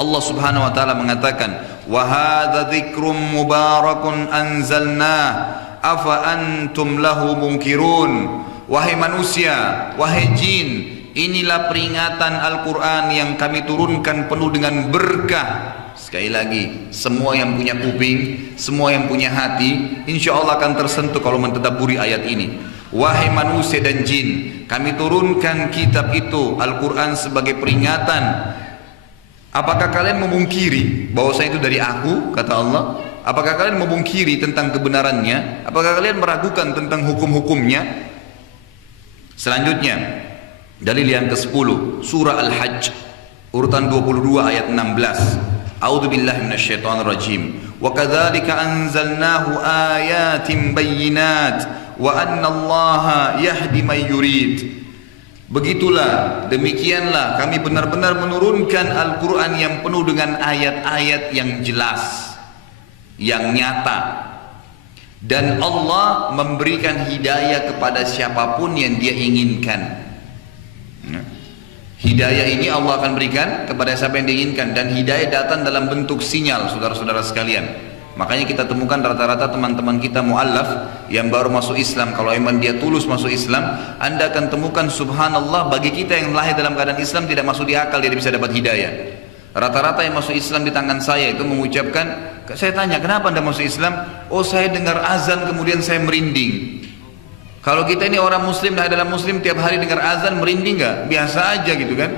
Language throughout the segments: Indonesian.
Allah Subhanahu wa taala mengatakan, "Wa hadza dzikrum mubarakun anzalna, afa antum lahu munkirun." Wahai manusia, wahai jin, inilah peringatan Al-Quran yang kami turunkan penuh dengan berkah. Sekali lagi, semua yang punya kuping, semua yang punya hati, insya Allah akan tersentuh kalau mentadabburi ayat ini. Wahai manusia dan jin, kami turunkan kitab itu, Al-Quran, sebagai peringatan. Apakah kalian memungkiri bahwasanya itu dari aku, kata Allah? Apakah kalian memungkiri tentang kebenarannya? Apakah kalian meragukan tentang hukum-hukumnya? Selanjutnya, dalil yang ke-10, surah Al-Hajj, urutan 22 ayat 16. A'udzu billahi minasyaitonir rajim. Wa kadzalika anzalnahu ayatin bayyinat wa anna Allaha yahdi may yurid. Begitulah, demikianlah kami benar-benar menurunkan Al-Quran yang penuh dengan ayat-ayat yang jelas, yang nyata. Dan Allah memberikan hidayah kepada siapapun yang dia inginkan. Hidayah ini Allah akan berikan kepada siapa yang diinginkan. Dan hidayah datang dalam bentuk sinyal, saudara-saudara sekalian. Makanya kita temukan rata-rata teman-teman kita mu'allaf yang baru masuk Islam, kalau memang dia tulus masuk Islam, Anda akan temukan subhanallah, bagi kita yang lahir dalam keadaan Islam tidak masuk di akal dia bisa dapat hidayah. Rata-rata yang masuk Islam di tangan saya itu mengucapkan, saya tanya, kenapa Anda masuk Islam? Oh, saya dengar azan kemudian saya merinding. Kalau kita ini orang muslim, lahir dalam muslim, tiap hari dengar azan merinding nggak? Biasa aja gitu kan.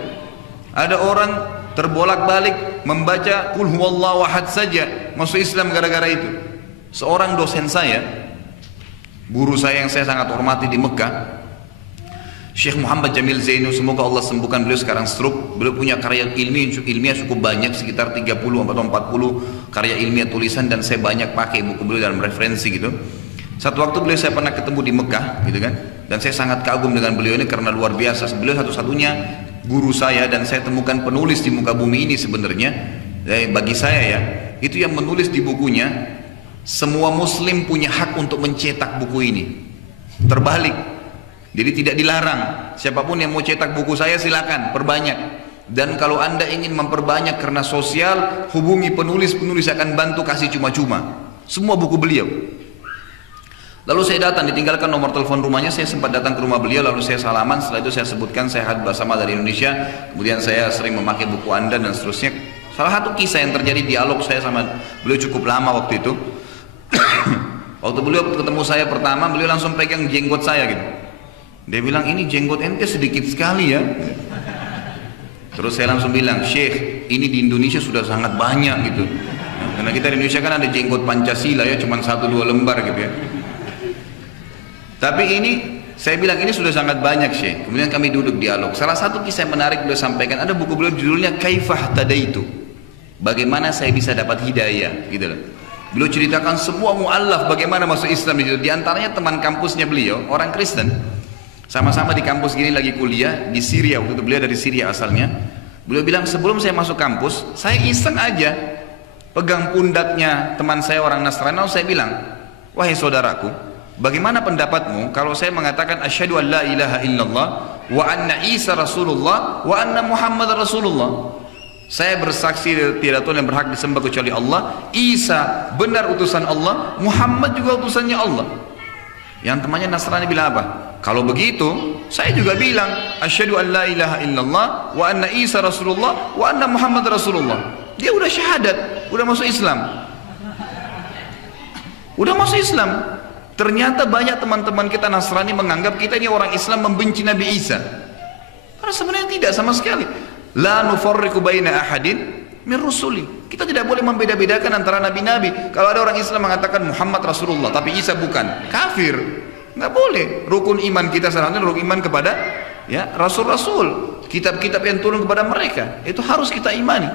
Ada orang terbolak-balik membaca qul huwallahu ahad saja masuk Islam gara-gara itu. Seorang dosen saya, guru saya yang saya sangat hormati di Mekah, Syekh Muhammad Jamil Zainu, semoga Allah sembuhkan beliau, sekarang stroke. Beliau punya karya ilmiah cukup banyak, sekitar 30 atau 40 karya ilmiah tulisan, dan saya banyak pakai buku beliau dalam referensi gitu. Satu waktu beliau saya pernah ketemu di Mekah gitu kan, dan saya sangat kagum dengan beliau ini karena luar biasa. Beliau satu-satunya guru saya, dan saya temukan penulis di muka bumi ini sebenarnya, bagi saya ya, itu yang menulis di bukunya, semua muslim punya hak untuk mencetak buku ini. Terbalik. Jadi tidak dilarang, siapapun yang mau cetak buku saya silakan, perbanyak. Dan kalau Anda ingin memperbanyak karena sosial, hubungi penulis-penulis, akan bantu kasih cuma-cuma semua buku beliau. Lalu saya datang, ditinggalkan nomor telepon rumahnya, saya sempat datang ke rumah beliau, lalu saya salaman. Setelah itu saya sebutkan saya hadir bersama dari Indonesia, kemudian saya sering memakai buku Anda dan seterusnya. Salah satu kisah yang terjadi, dialog saya sama beliau cukup lama waktu itu. Waktu beliau ketemu saya pertama, beliau langsung pegang jenggot saya gitu. Dia bilang, ini jenggot ente sedikit sekali ya. Terus saya langsung bilang, Syekh, ini di Indonesia sudah sangat banyak gitu. Karena kita di Indonesia kan ada jenggot Pancasila ya, cuma 1-2 lembar gitu ya. Tapi ini, saya bilang ini sudah sangat banyak Syekh. Kemudian kami duduk dialog. Salah satu kisah yang menarik beliau sampaikan, ada buku beliau judulnya Kaifah Tadaitu. Bagaimana saya bisa dapat hidayah gitu loh. Beliau ceritakan semua mu'allaf bagaimana masuk Islam itu. Di antaranya teman kampusnya beliau, orang Kristen. Sama-sama di kampus gini lagi kuliah di Syria, waktu itu beliau dari Syria asalnya. Beliau bilang, sebelum saya masuk kampus, saya iseng aja pegang pundaknya teman saya orang Nasrani, lalu saya bilang, wahai saudaraku, bagaimana pendapatmu kalau saya mengatakan asyhadu an la ilaha illallah wa anna Isa Rasulullah wa anna Muhammad Rasulullah. Saya bersaksi tidak Tuhan yang berhak disembah kecuali Allah, Isa benar utusan Allah, Muhammad juga utusannya Allah. Yang temannya Nasrani bilang apa? Kalau begitu, saya juga bilang asyhadu an la ilaha illallah wa anna Isa Rasulullah wa anna Muhammad Rasulullah. Dia udah syahadat, udah masuk Islam. Udah masuk Islam. Ternyata banyak teman-teman kita Nasrani menganggap kita ini orang Islam membenci Nabi Isa. Karena sebenarnya tidak sama sekali. La nufarriqu baina ahadin min rusuli. Kita tidak boleh membeda-bedakan antara nabi-nabi. Kalau ada orang Islam mengatakan Muhammad Rasulullah tapi Isa bukan, kafir. Nggak boleh. Rukun iman kita selanjutnya rukun iman kepada ya rasul-rasul, kitab-kitab yang turun kepada mereka, itu harus kita imani.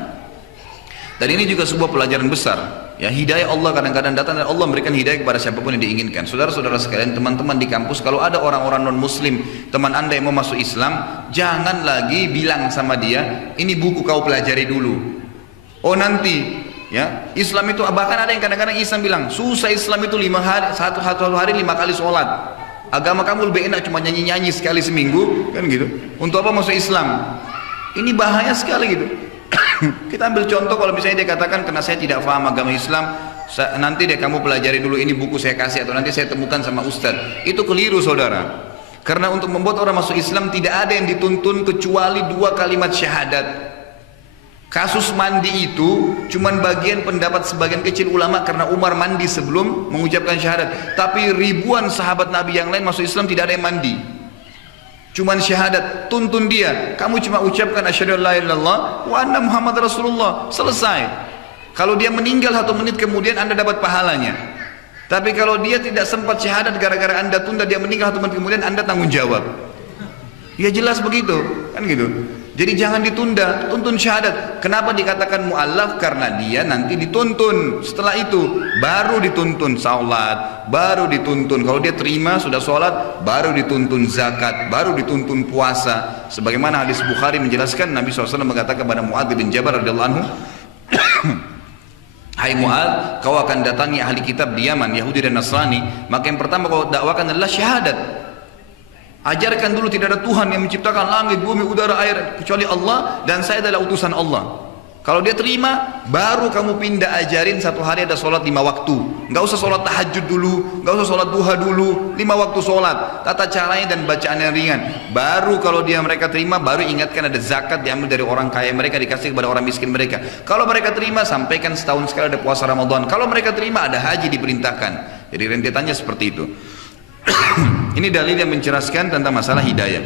Dan ini juga sebuah pelajaran besar. Ya, hidayah Allah kadang-kadang datang dan Allah memberikan hidayah kepada siapapun yang diinginkan. Saudara-saudara sekalian, teman-teman di kampus, kalau ada orang-orang non-muslim, teman Anda yang mau masuk Islam, jangan lagi bilang sama dia, ini buku kau pelajari dulu. Oh nanti, ya Islam itu, bahkan ada yang kadang-kadang Islam bilang, susah Islam itu 5 hari, satu hari 5 kali sholat. Agama kamu lebih enak cuma nyanyi-nyanyi sekali seminggu, kan gitu. Untuk apa masuk Islam? Ini bahaya sekali gitu. Kita ambil contoh kalau misalnya dia katakan karena saya tidak paham agama Islam, nanti deh kamu pelajari dulu ini buku saya kasih atau nanti saya temukan sama ustadz. Itu keliru saudara. Karena untuk membuat orang masuk Islam tidak ada yang dituntun kecuali 2 kalimat syahadat. Kasus mandi itu cuman bagian pendapat sebagian kecil ulama karena Umar mandi sebelum mengucapkan syahadat. Tapi ribuan sahabat Nabi yang lain masuk Islam tidak ada yang mandi. Cuman syahadat, tuntun dia. Kamu cuma ucapkan asyhadu an la ilaha illallah wa anna Muhammad Rasulullah. Selesai. Kalau dia meninggal 1 menit kemudian Anda dapat pahalanya. Tapi kalau dia tidak sempat syahadat gara-gara Anda tunda dia meninggal 1 menit kemudian Anda tanggung jawab. Ya jelas begitu, kan gitu. Jadi jangan ditunda, tuntun syahadat. Kenapa dikatakan mu'allaf? Karena dia nanti dituntun. Setelah itu baru dituntun salat, baru dituntun. Kalau dia terima sudah salat, baru dituntun zakat, baru dituntun puasa. Sebagaimana hadis Bukhari menjelaskan, Nabi SAW mengatakan kepada Mu'adz bin Jabal radhiyallahu anhu, hai Mu'adz, kau akan datangi ahli kitab di Yaman, Yahudi dan Nasrani. Maka yang pertama kau dakwakan adalah syahadat. Ajarkan dulu tidak ada Tuhan yang menciptakan langit, bumi, udara, air kecuali Allah dan saya adalah utusan Allah. Kalau dia terima, baru kamu pindah ajarin 1 hari ada sholat 5 waktu. Nggak usah sholat tahajud dulu, nggak usah sholat duha dulu, 5 waktu sholat. Tata caranya dan bacaan yang ringan. Baru kalau dia mereka terima, baru ingatkan ada zakat diambil dari orang kaya mereka dikasih kepada orang miskin mereka. Kalau mereka terima, sampaikan setahun sekali ada puasa Ramadan. Kalau mereka terima, ada haji diperintahkan. Jadi rentetannya seperti itu. Ini dalil yang menceraskan tentang masalah hidayah.